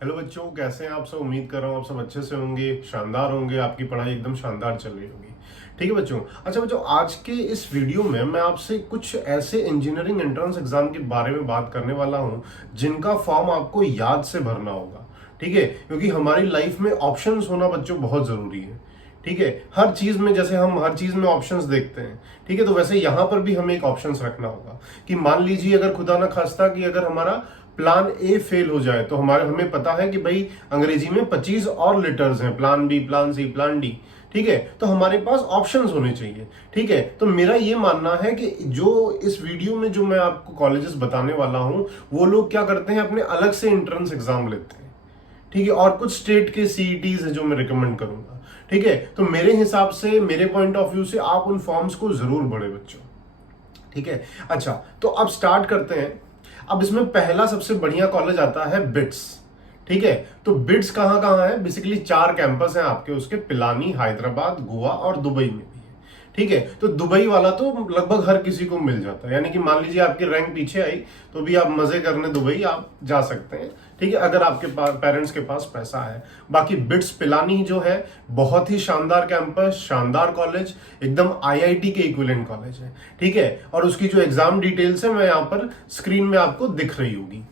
Hello बच्चों, कैसे हैं आप सब। उम्मीद कर रहा हूँ आप सब अच्छे से होंगे, शानदार होंगे, आपकी पढ़ाई एकदम शानदार चल रही होगी। ठीक है बच्चों। अच्छा बच्चों, आज के इस वीडियो में मैं आपसे कुछ ऐसे इंजीनियरिंग एंट्रेंस एग्जाम के बारे में बात करने वाला हूँ जिनका फॉर्म आपको याद से भरना होगा। ठीक है, क्योंकि हमारी लाइफ में ऑप्शंस होना बच्चों बहुत जरूरी है। ठीक है, हर चीज में जैसे हम हर चीज में ऑप्शंस देखते हैं, ठीक है, तो वैसे यहां पर भी हमें एक ऑप्शंस रखना होगा कि मान लीजिए अगर खुदा ना खास्ता कि अगर हमारा प्लान ए फेल हो जाए तो हमें पता है कि भाई अंग्रेजी में 25 और लेटर्स हैं, plan B, plan C, plan D. ठीक है, तो हमारे पास ऑप्शंस होने चाहिए। ठीक है, तो मेरा ये मानना है कि जो इस वीडियो में जो मैं आपको कॉलेजेस बताने वाला हूं, वो लोग क्या करते हैं, अपने अलग से एंट्रेंस एग्जाम लेते हैं। ठीक है, और कुछ स्टेट के सीईटीज है जो मैं रिकमेंड करूंगा। ठीक है, तो मेरे हिसाब से, मेरे पॉइंट ऑफ व्यू से आप उन फॉर्म्स को जरूर भरें बच्चों। ठीक है, अच्छा तो अब स्टार्ट करते हैं। अब इसमें पहला सबसे बढ़िया कॉलेज आता है बिट्स। ठीक है, तो बिट्स कहां कहां है, बेसिकली 4 कैंपस हैं आपके उसके, पिलानी, हैदराबाद, गोवा और दुबई में भी है। ठीक है, तो दुबई वाला तो लगभग हर किसी को मिल जाता है, यानी कि मान लीजिए आपकी रैंक पीछे आई तो भी आप मजे करने दुबई आप जा सकते हैं। ठीक है, अगर आपके पेरेंट्स के पास पैसा है। बाकी बिट्स पिलानी जो है, बहुत ही शानदार कैंपस, शानदार कॉलेज, एकदम आईआईटी के इक्विवेलेंट कॉलेज है। ठीक है, और उसकी जो एग्जाम डिटेल्स है मैं यहाँ पर स्क्रीन में आपको दिख रही होगी।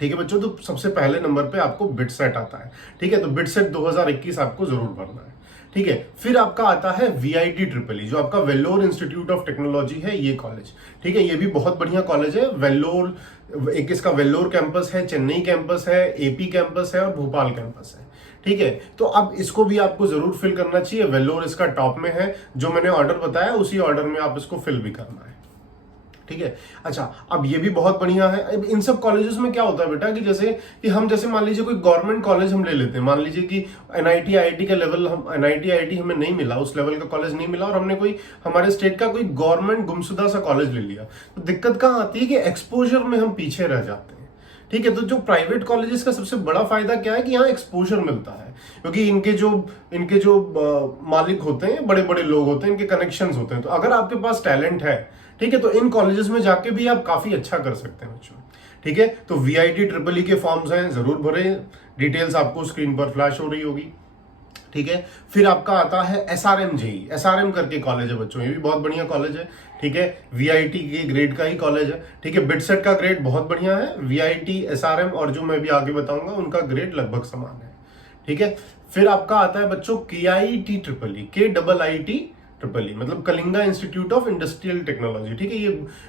ठीक है बच्चों, तो सबसे पहले नंबर पे आपको बिटसेट आता है। ठीक है, तो बिटसेट 2021 आपको जरूर भरना है। ठीक है, फिर आपका आता है वीआईटी ट्रिपल ई, जो आपका वेल्लोर इंस्टीट्यूट ऑफ टेक्नोलॉजी है, ये कॉलेज। ठीक है, ये भी बहुत बढ़िया कॉलेज है। वेल्लोर, एक इसका वेल्लोर कैंपस है, चेन्नई कैंपस है, एपी कैंपस है और भोपाल कैंपस है। ठीक है, तो अब इसको भी आपको जरूर फिल करना चाहिए। वेल्लोर इसका टॉप में है, जो मैंने ऑर्डर बताया उसी ऑर्डर में आप इसको फिल भी करना है। ठीक है, अच्छा अब ये भी बहुत बढ़िया है। अब इन सब कॉलेजेस में क्या होता है बेटा कि जैसे मान लीजिए कोई गवर्नमेंट कॉलेज हम ले लेते हैं, मान लीजिए कि एनआईटी आईआईटी का लेवल, हम एनआईटी आईआईटी हमें नहीं मिला, उस लेवल का कॉलेज नहीं मिला, और हमने कोई हमारे स्टेट का कोई गवर्नमेंट गुमशुदा सा कॉलेज ले लिया, तो दिक्कत कहाँ आती है कि एक्सपोजर में हम पीछे रह जाते हैं। ठीक है, तो जो प्राइवेट कॉलेजेस का सबसे बड़ा फायदा क्या है कि यहाँ एक्सपोजर मिलता है, क्योंकि इनके जो मालिक होते हैं, बड़े बड़े लोग होते हैं, इनके कनेक्शंस होते हैं। तो अगर आपके पास टैलेंट है, ठीक है, तो इन कॉलेजेस में जाके भी आप काफी अच्छा कर सकते हैं बच्चों। ठीक है, तो वीआईटी ट्रिपल ई के फॉर्म्स हैं, जरूर भरें। डिटेल्स आपको स्क्रीन पर फ्लैश हो रही होगी। ठीक है, फिर आपका आता है एसआरएम जेई, एसआरएम करके कॉलेज है बच्चों, ये भी बहुत बढ़िया कॉलेज है। ठीक है, वीआईटी के ग्रेड का ही कॉलेज है। ठीक है, बिटसेट का ग्रेड बहुत बढ़िया है, वीआईटी, एसआरएम और जो मैं भी आगे बताऊंगा उनका ग्रेड लगभग समान है। ठीक है, फिर आपका आता है बच्चों KIT triple E, K double I T triple E, मतलब Kalinga institute of industrial technology. ठीक है,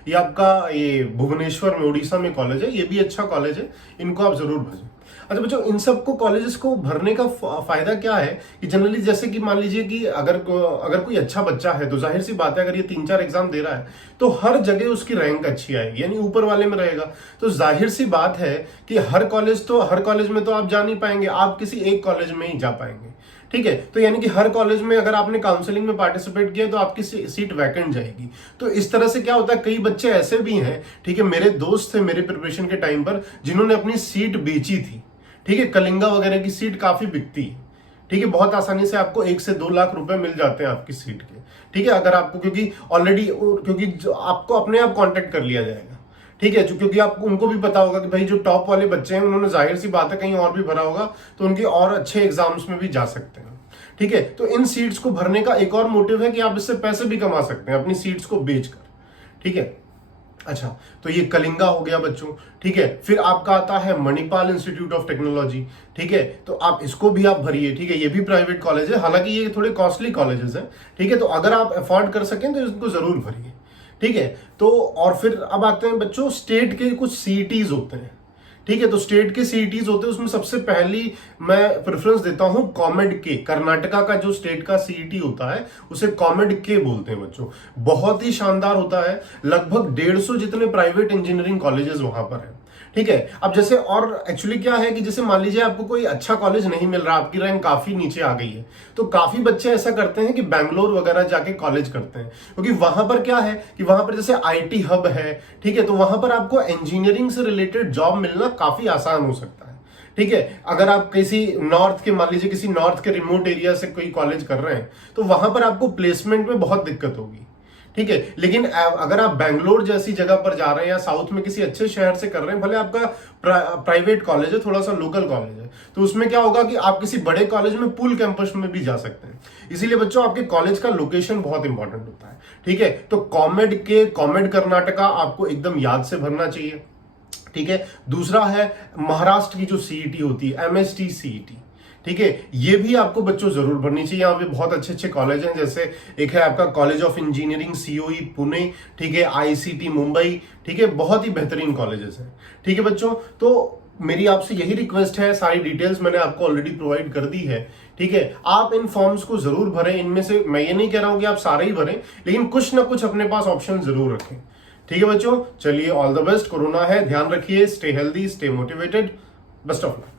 ये आपका ये भुवनेश्वर में, उड़ीसा में कॉलेज है, ये भी अच्छा कॉलेज है, इनको आप जरूर भरें। अच्छा बच्चों, इन सबको कॉलेजेस को भरने का फायदा क्या है कि जनरली जैसे कि मान लीजिए कि अगर कोई अच्छा बच्चा है तो जाहिर सी बात है, अगर ये 3-4 एग्जाम दे रहा है तो हर जगह उसकी रैंक अच्छी आएगी, यानी ऊपर वाले में रहेगा। तो जाहिर सी बात है कि हर कॉलेज में तो आप जा नहीं पाएंगे, आप किसी एक कॉलेज में ही जा पाएंगे। ठीक है, तो यानी कि हर कॉलेज में अगर आपने काउंसलिंग में पार्टिसिपेट किया तो आपकी सीट वैकेंट जाएगी। तो इस तरह से क्या होता है, कई बच्चे ऐसे भी हैं, ठीक है, मेरे दोस्त थे मेरे प्रिपरेशन के टाइम पर, जिन्होंने अपनी सीट बेची थी। ठीक है, कलिंगा वगैरह की सीट काफी बिकती है। ठीक है, बहुत आसानी से आपको 1 से 2 लाख रुपए मिल जाते हैं आपकी सीट के। ठीक है, अगर आपको क्योंकि आपको अपने आप कांटेक्ट कर लिया जाएगा। ठीक है, क्योंकि आप उनको भी पता होगा कि भाई जो टॉप वाले बच्चे हैं उन्होंने जाहिर सी बात है कहीं और भी भरा होगा, तो उनके और अच्छे एग्जाम्स में भी जा सकते हैं। ठीक है, तो इन सीट्स को भरने का एक और मोटिव है कि आप इससे पैसे भी कमा सकते हैं अपनी सीट्स को बेचकर। ठीक है, अच्छा तो ये कलिंगा हो गया बच्चों। ठीक है, फिर आपका आता है मणिपाल इंस्टीट्यूट ऑफ टेक्नोलॉजी। ठीक है, तो आप इसको भी आप भरिए। ठीक है, ये भी प्राइवेट कॉलेज है, हालांकि ये थोड़े कॉस्टली कॉलेजेस हैं। ठीक है, तो अगर आप अफोर्ड कर सकें तो इसको जरूर भरिए। ठीक है, तो और फिर अब आते हैं बच्चों, स्टेट के कुछ सीईटीज होते हैं। ठीक है, तो स्टेट के सीईटीज होते हैं, उसमें सबसे पहली मैं प्रेफरेंस देता हूं कॉमेड के। कर्नाटका का जो स्टेट का सीईटी होता है उसे कॉमेड के बोलते हैं बच्चों, बहुत ही शानदार होता है। लगभग 150 जितने प्राइवेट इंजीनियरिंग कॉलेजेस वहां पर है। ठीक है, अब जैसे और एक्चुअली क्या है कि जैसे मान लीजिए आपको कोई अच्छा कॉलेज नहीं मिल रहा, आपकी रैंक काफी नीचे आ गई है, तो काफी बच्चे ऐसा करते हैं कि बैंगलोर वगैरह जाके कॉलेज करते हैं, क्योंकि वहां पर क्या है कि वहां पर जैसे आईटी हब है। ठीक है, तो वहां पर आपको इंजीनियरिंग से रिलेटेड जॉब मिलना काफी आसान हो सकता है। ठीक है, अगर आप किसी नॉर्थ के, मान लीजिए किसी नॉर्थ के रिमोट एरिया से कोई कॉलेज कर रहे हैं, तो वहां पर आपको प्लेसमेंट में बहुत दिक्कत होगी। ठीक है। लेकिन अगर आप बैंगलोर जैसी जगह पर जा रहे हैं या साउथ में किसी अच्छे शहर से कर रहे हैं, भले आपका प्राइवेट कॉलेज है, थोड़ा सा लोकल कॉलेज है, तो उसमें क्या होगा कि आप किसी बड़े कॉलेज में पूल कैंपस में भी जा सकते हैं। इसीलिए बच्चों आपके कॉलेज का लोकेशन बहुत इंपॉर्टेंट होता है, ठीक है। तो कॉमेड कर्नाटका आपको एकदम याद से भरना चाहिए, ठीक है। दूसरा है महाराष्ट्र की जो सीईटी होती है, एमएसटी सीईटी, ठीक है, ये भी आपको बच्चों जरूर भरनी चाहिए। यहाँ पे बहुत अच्छे अच्छे कॉलेज हैं, जैसे एक है आपका college of engineering COE Pune, ठीक है, आईसीटी मुंबई, ठीक है, बहुत ही बेहतरीन कॉलेजेस हैं, ठीक है बच्चों। तो मेरी आपसे यही रिक्वेस्ट है, सारी डिटेल्स मैंने आपको ऑलरेडी प्रोवाइड कर दी है, ठीक है। आप इन फॉर्म्स को जरूर भरें, इनमें से मैं ये नहीं कह रहा हूं कि आप सारे ही भरें, लेकिन कुछ ना कुछ अपने पास ऑप्शन जरूर रखें, ठीक है बच्चों। चलिए, ऑल द बेस्ट। कोरोना है, ध्यान रखिए, stay healthy, stay motivated, best of luck.